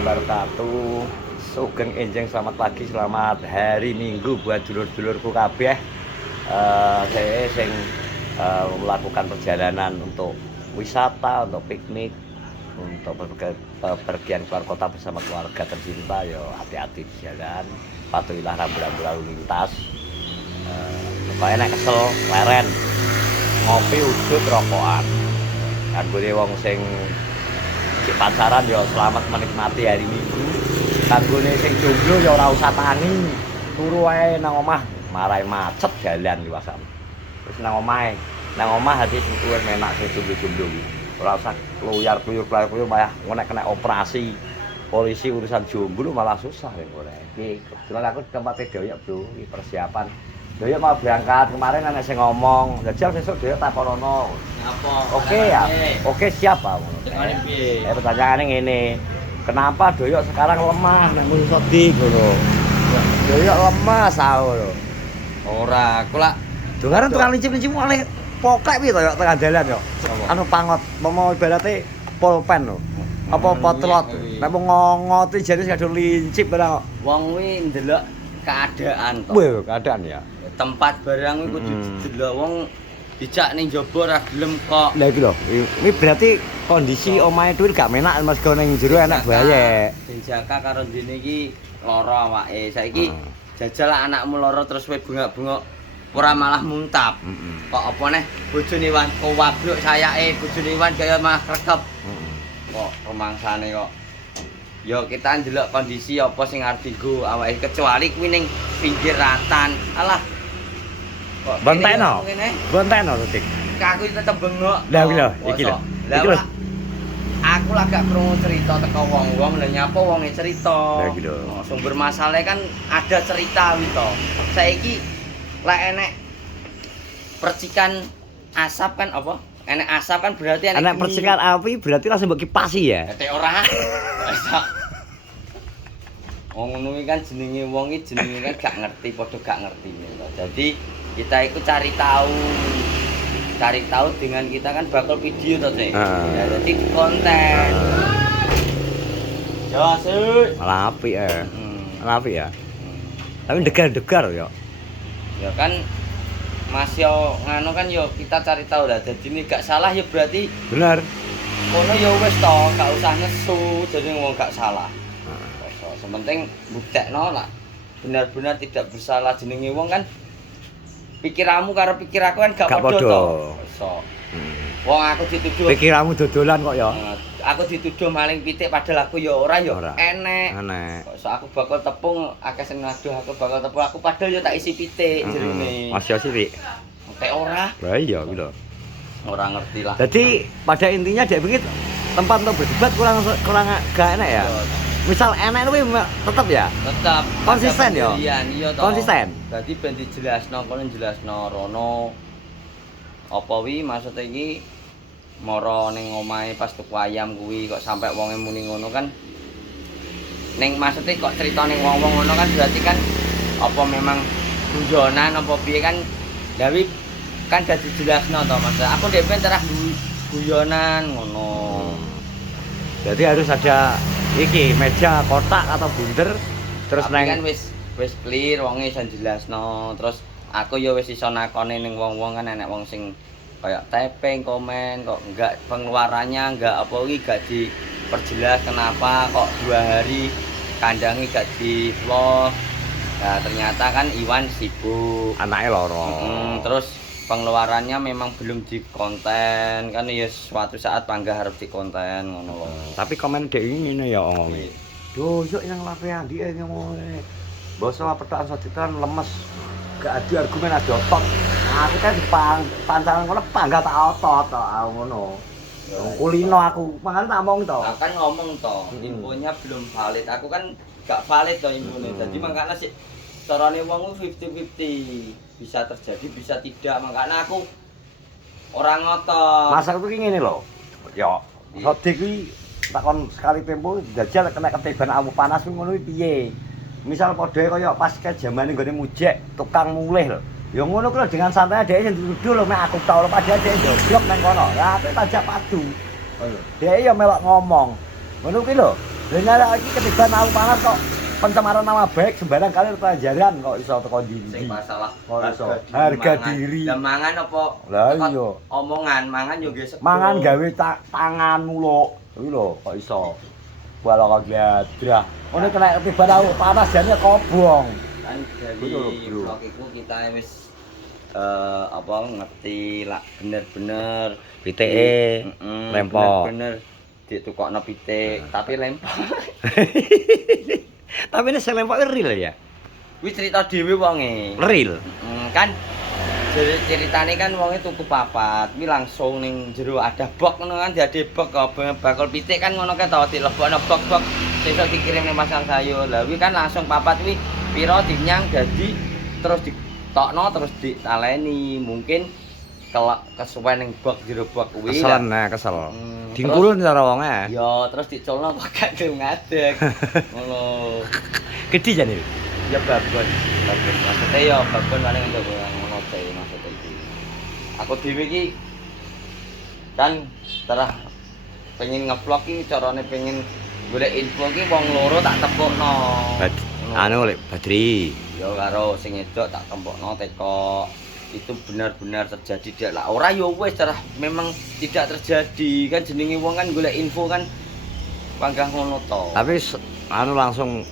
wabarakatuh. Sugeng enjing selamat pagi, selamat hari Minggu buat dulur-dulurku kabeh. Saya sing melakukan perjalanan untuk wisata, untuk piknik, untuk pergian keluar kota bersama keluarga tercinta. Yo hati-hati di jalan, patuhilah rambu-rambu lalu lintas. Pokoknya nek kesel leren, ngopi udut rokokan. Kanggone wong sing cek pacaran ya selamat menikmati hari Minggu. Kanggone sing jomblo ya ora usah tangi. Turu wae nang omah, marai macet jalan liwasan. Terus nang omah hati sing kuwe menak sing jomblo-jomblo iki. Ora usah kluyar-kluyur malah nek kena operasi. Polisi urusan jomblo malah susah ya ora. Iki kebetulan aku di tempatnya Doyok, Bro. Iki persiapan. Doyok mau berangkat kemarin ana sing ngomong, jajal sesuk Doyok takonono. Apa? Oke ya. Oke siap Pak. Pertanyaannya ngene. Kenapa Doyok sekarang lemah nek mung sodi ngono? Doyok lemah sao lho. Ora, aku lak Dengaran tukang lincip-lincip oleh poklek piye to yo tengah dalan yo. Anu pangot, mau ibarate pulpen lho. Apa potlot. Nek mung ngongoti jane kadung lincip ora kok. wong kuwi ndelok keadaan to. Wih, keadaan ya. Tempat barang kuwi kudu didelok wong dijak ning jaba ora gelem kok. Lah iki lho, ini berarti kondisi omahe Duwir gak menak Mas go ning jero enak bahaya. Dijaka karo dene iki lara awake. Saiki jajal anakmu lara terus kowe bengak-bengok ora malah muntap. Kok apa neh bojone wan kowabluk sayake bojone wan kaya mah rekep. Kok rumangsane kok. Ya kita ndelok kondisi apa sing arep dienggo awake kecuali kuwi ning pinggir ratan. Alah. Kok Bentekno. Bentekno Dik. Aku tetep bengok. Lah iki lho, iki lho. Iki lho. Aku lah gak krungu cerita teko wong-wong lha nyapa wonge cerita. Lah iki lho. Sumber masalahnya kan ada cerita kuwi to. Saiki lek enek percikan asap kan apa? Enek asap kan berarti enek Percikan api berarti langsung mbok kipasi ya. Tek ora. Wong ngono iki kan jenenge wong iki jenenge kan gak ngerti padha gak ngerti lho. Jadi kita ikut cari tahu dengan kita kan bakal video toh Cek. Ya jadi di konten. Ya sih. Malah apik ya. Malah apik ya. Tapi degar-degar ya. Ya kan Mas yo nganu kan yo kita cari tahu lah. Jadi ini gak salah ya berarti Bener. kono ya wis to, gak usah nesu jadi wong gak salah. Sementing buktekno lah. Benar-benar tidak bersalah jenenge wong kan pikiranmu karo pikir aku kan gak padha to. Wong aku dituduh Pikiranmu dodolan kok ya. Aku dituduh maling pitik padahal aku ya ora ya enek. Kok aku bakal tepung akeh sing ngaduh aku bakal tepung aku padahal ya tak isi pitik jerone. Masih sirik. Tek ora. Lah iya gitu. Ora ngerti lah. Jadi pada intinya dek begitu tempat untuk berdebat kurang gak enak ya. Misal enak kuwi tetep ya. Tetap konsisten ya. Iya toh. Konsisten. Dadi ben dijelasno kono jelasno rono apa wi maksud iki mara ning omahe pas tuku ayam kuwi kok sampai wonge muni ngono kan ning maksudnya kok cerita ning wong-wong ngono kan berarti kan apa memang guyonan apa piye kan Dawi kan gak dijelasno to Mas. Aku ndek ben terah guyonan ngono. Jadi harus ada iki meja kotak atau bunder terus tapi neng kan wis clear wonge iso jelasno terus aku ya wis iso nakone ning wong-wong kan enek wong sing kayak typing komen kok enggak pengeluarannya enggak apa iki gak diperjelas kenapa kok 2 hari kandangi gak di vlog. Nah ternyata kan Iwan sibuk anaknya loro. Terus pengeluarannya memang belum di konten kan ya suatu saat panggah harus di konten ngono lho. Tapi komen dek ini ya ngomongnya. Doyok yang lapian dia ngomongnya. Bos sama petaan soditan lemes. Gak ada argumen ada otot. Aku kan di pancangan ngono pangga tak otot to ngono. Kulino aku, makanya tak ngomong to. Aku kan ngomong to, infonya belum valid. Aku kan gak valid to infone. Jadi makanya sih carane wong 50-50. Bisa terjadi, bisa tidak. Makanya aku orang ngotot. Masa iki ngene lho. Ya, Sodik kuwi takon sekali tempo jajal kena ketiban awu panas ngono kuwi piye. Misal padha kaya pas ke jamane nggone mujek tukang mulih lho. Ya ngono kuwi dengan santai dhek sing dituduh lho mek aku tau lho padahal dhek joblok nang kono. Lah aku tajak padu. Dhek ya melok ngomong. Ngono kuwi lho. Lah iki ketiban aku panas kok pencemaran nama baik sembarang kali pelajaran kok iso teko ndi. Sing masalah Kok iso harga diri. Lah mangan apa? Lah Tekot iya. Omongan mangan yo nggih sego. Mangan gawe tanganmu lho. Kuwi lho kok iso. Wala kok gladrah. Ngono kena ketiban aku panas jane kobong. Kan Betul, dari bro. vlog iku kita wis apa ngerti lah bener-bener PTE lempok. bener ditukokno pitik tapi lempok. Tapi ini sing lempok real ya. Wis cerita dhewe wonge. Real. Kan jadi ceritane kan wonge tuku papat, kuwi langsung ning jero ada bok ngono kan diade bok bakul pitik kan ngono kae to dilebokno bok-bok sesuk dikirim ning pasang sayur. Lah kuwi kan langsung papat kuwi pira dinyang dadi terus ditokno terus ditaleni. Mungkin kesuwen ning bok jero bok kuwi. Kesel kesel. Dingkulun cara wonge. Ya terus diculno pakai dhewe ngadeg. Ngono. Gede jane. Ya babon. Maksudnya ya babon paling ngono ngono teh maksudnya iki. Aku dhewe iki kan terah pengen nge-vlog iki carane pengen golek info iki wong loro tak tepukno. Anu lek Badri. Ya karo sing edok tak tempukno teko. Itu benar-benar terjadi dia lah. Ora ya wis terah memang tidak terjadi kan jenenge wong kan golek info kan panggah ngono to. Tapi anu langsung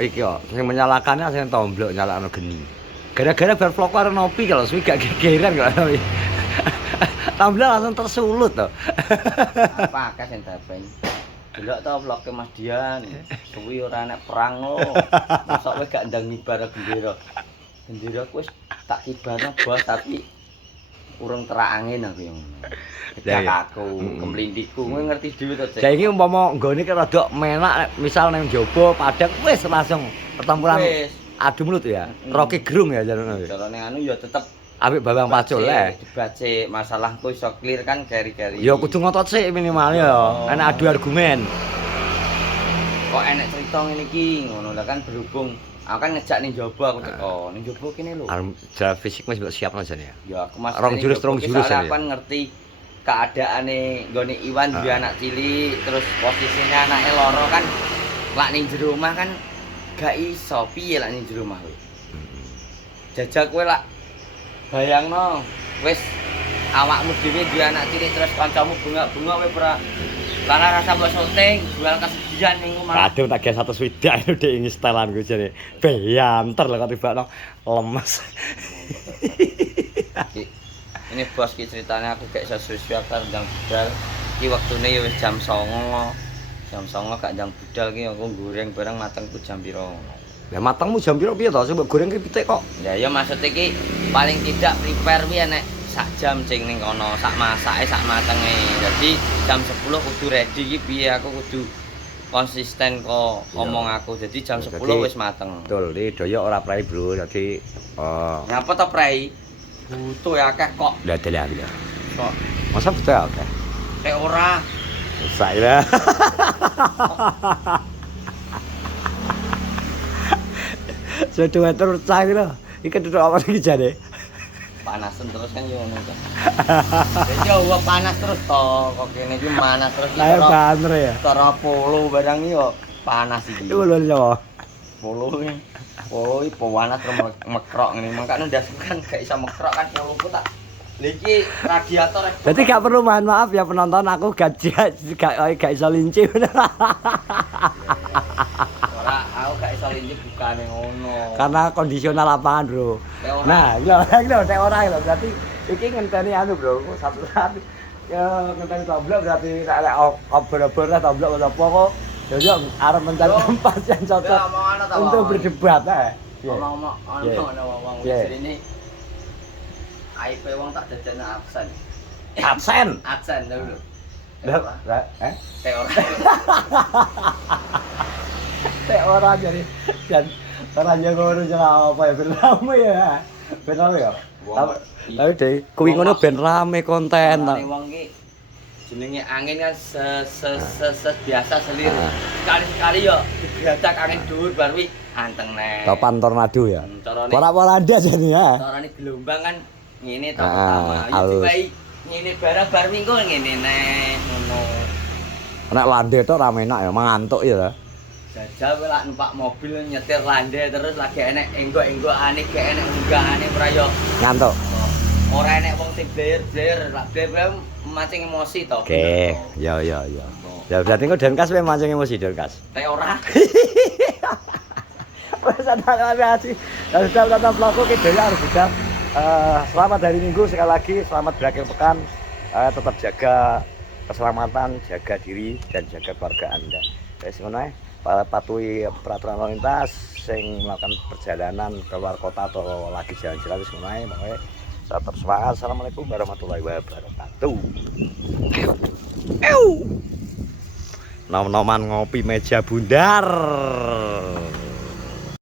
iki yo sing menyalakannya sing tomblok nyalakno geni. Gara-gara bar vlog karo Nopi kalau suwi gak gegeran kok. Tomblok langsung tersulut to. Apa akeh sing dapen. Delok to vlog Mas Dian. Suwi ora enek perang lho. Mosok wis gak ndang ngibar bendera. Bendera wis tak kibarno bos tapi urung terak angin aku yang Ya, ya. aku kemlintiku kowe ngerti dhewe to Cek. Saiki umpama nggone ki rada menak misal nang jaba padang wis langsung pertempuran Wis. adu mulut ya. Rocky Gerung ya jarane. Carane anu ya tetep Apik Bambang Pacul le. dibace masalahku iso clear kan keri-keri. Ya kudu ngotot sik minimal ya. Enak adu argumen. Kok enek cerita ngene iki ngono lah kan berhubung aku kan ngejak ning jaba aku teko. Ning jaba kene lho. Secara fisik wis mbok siapno jane ya. Ya aku mas Rong jurus ya. Aku kan ngerti keadaane nggone Iwan duwe anak cilik terus posisinya anake loro kan lak ning jero omah kan gak iso piye lak ning jero omah kowe. Jajal kowe lak bayangno wis awakmu dhewe duwe anak cilik terus kancamu bunga-bunga kowe ora Karena rasa mbok syuting jual kesedihan ning omah. Kadung tak gawe 100 swidak itu dek ing setelanku jane. Beyanter lho kok tibakno lemes. Ini bos ki ceritanya aku gak iso susu karo ndang budal. Ki wektune ya wis jam 09.00. Jam 09.00 gak ndang budal ki aku goreng bareng matengku jam piro. Lah matengmu jam piro piye to? Sing mbok goreng ki pitik kok. Ya ya maksud iki paling tidak prepare kuwi enek sak jam cing ning kono, sak masake sak matenge. Jadi jam 10 kudu ready iki piye aku kudu konsisten kok ngomong aku. Jadi jam 10 wis mateng. Betul, iki doyok ora prai, Bro. Dadi Ngapa to prei? Butuh ya akeh kok. dadelan ya. Kok Masa betul ya oke. tek ora. Saya. Sudah meter cah lho. Iki duduk apa iki jane? Panasen terus kan yo ngono kan. Jadi yo panas terus to, kok kene iki panas terus iki. Lah banter ya. Cara polo barang iki yo panas iki. Iku lho nyawa. Polo iki. Polo iki panas terus mekrok ngene. Makane ndasukan gak iso mekrok kan poloku tak. Lha iki radiator. Jadi gak perlu mohon maaf ya penonton aku gak iso linci. Ora aku gak iso linjih bukane ngono. Karena kondisional lapangan, Bro. Nah, iki lho nek ora lho berarti iki ngenteni anu, Bro. Satu saat ya ngenteni tomblok berarti nek obor-obor lah tomblok apa kok. Ya arep mencari tempat yang cocok untuk berdebat Ngomong-ngomong ana wong ini IP wong tak jajan absen. Absen. Absen lho. Lah, Teh ora. Tek ora jadi dan ora ngono jeneng apa ya ben rame ya. Ben rame ya. Tapi deh kuwi ngono ben rame konten ta. Wong iki jenenge angin kan biasa selir. Sekali-sekali yo digradak angin dhuwur bar kuwi anteng nek. Topan tornado ya. Carane Pola-polanda jadi ya. carane gelombang kan ngene to Ah, pertama. Ya halus. dipai ngene barang bar minggu ngene nek ngono. Nek lande tok ra enak ya, mangantuk ya. Jajal kowe lak numpak mobil nyetir lande terus lagi enek enggok-enggokane gak enek unggahane ora yo Ngantuk. ora enek wong sing bler-bler, lak bler mancing emosi to. Oke, ya. Ya berarti kok Denkas kowe mancing emosi Denkas. Teh ora. Wes ada aja. Dan sudah tetap vlogku kita harus sudah. Selamat hari Minggu sekali lagi, selamat berakhir pekan. Tetap jaga keselamatan, jaga diri dan jaga keluarga Anda. Wes ngono ae. Patuhi peraturan lalu lintas sing melakukan perjalanan keluar kota atau lagi jalan-jalan wis ngono ae. Pokoke tetap semangat. Assalamualaikum warahmatullahi wabarakatuh. Nom-noman ngopi meja bundar.